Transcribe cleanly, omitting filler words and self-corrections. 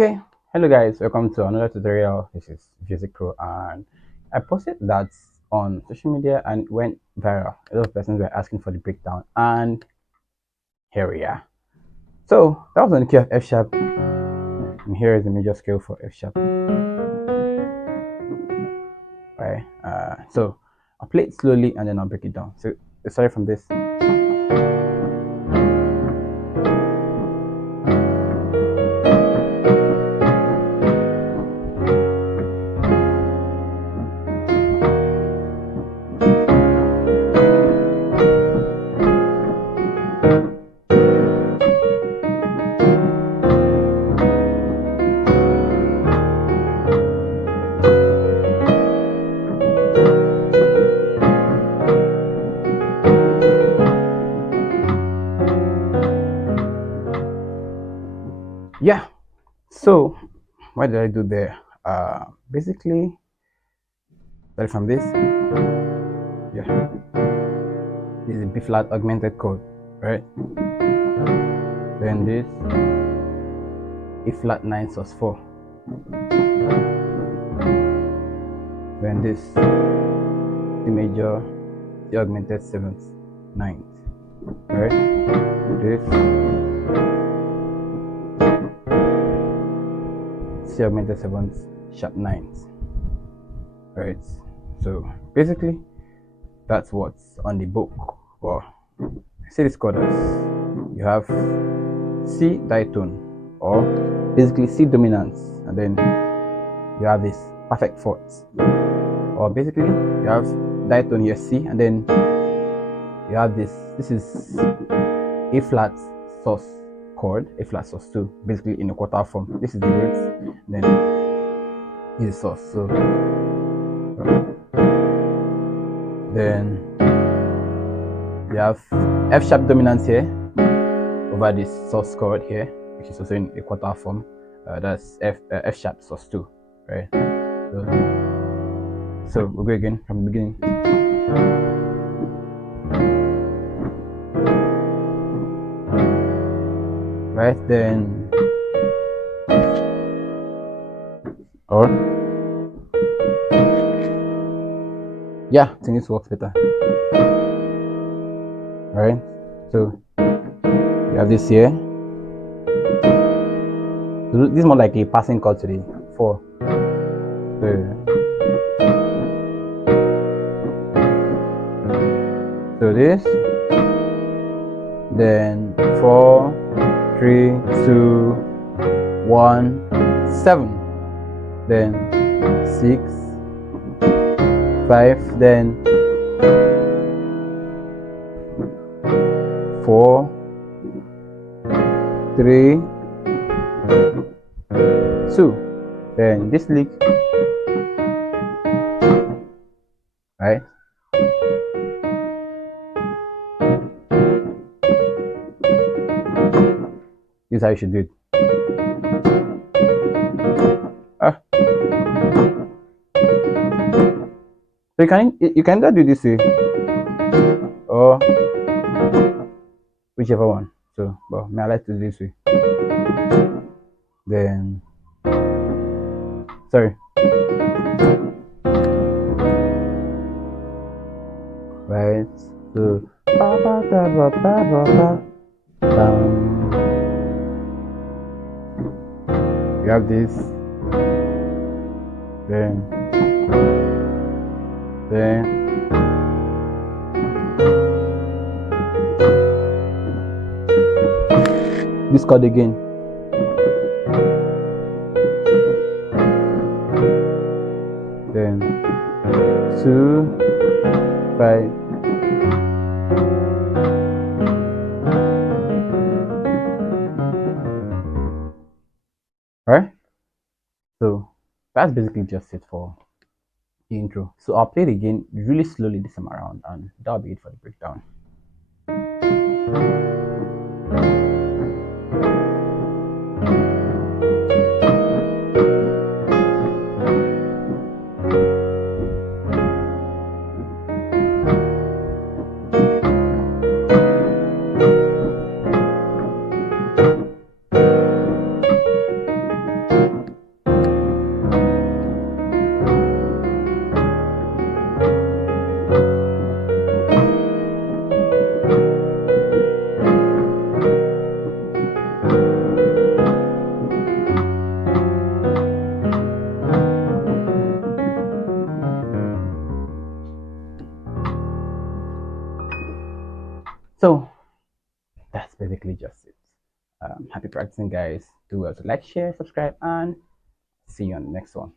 Okay, hello guys, welcome to another tutorial. This is Vusicpro, and I posted that on social media and it went viral. A lot of persons were asking for the breakdown, and here we are. So that was on the key of F sharp, and here is the major scale for F sharp. Right. So I'll play it slowly and then I'll break it down. So sorry from this. Yeah, so what did I do there? Basically started from this. Yeah, this is B flat augmented chord, right? Then this A flat 9 sus 4. Then this C major, C augmented 7th, 9th, right? This C augmented 7th, sharp 9th, right? So basically that's what's on the book. Well, see this chord as you have C ditone, or basically C dominant, and then you have this perfect fourth, or basically you have ditone here C, and then you have this is A flat sus chord, A flat sus 2, basically in a quarter form. This is the root, and then this is sus. So then you have F sharp dominant here over this sus chord here, which is also in a quarter form. That's F sharp sus 2, right? So we'll go again from the beginning. Right, then or yeah, I think this works better. Alright, so you have this here. So this is more like a passing chord to the 4. So this, then 4, 3, 2, 1, 7, then 6, 5, then 4, 3, 2, then this lick, right? This is how you should do it. So you can either do this way or whichever one. So, well, I like to do this way. Then, sorry. Right. So, you have this. Then this chord again. Then 2, 5. Alright. So that's basically just it for the intro. So I'll play it again really slowly this time around, and that'll be it for the breakdown. So that's basically just it. Happy practicing, guys. Do well to like, share, subscribe, and see you on the next one.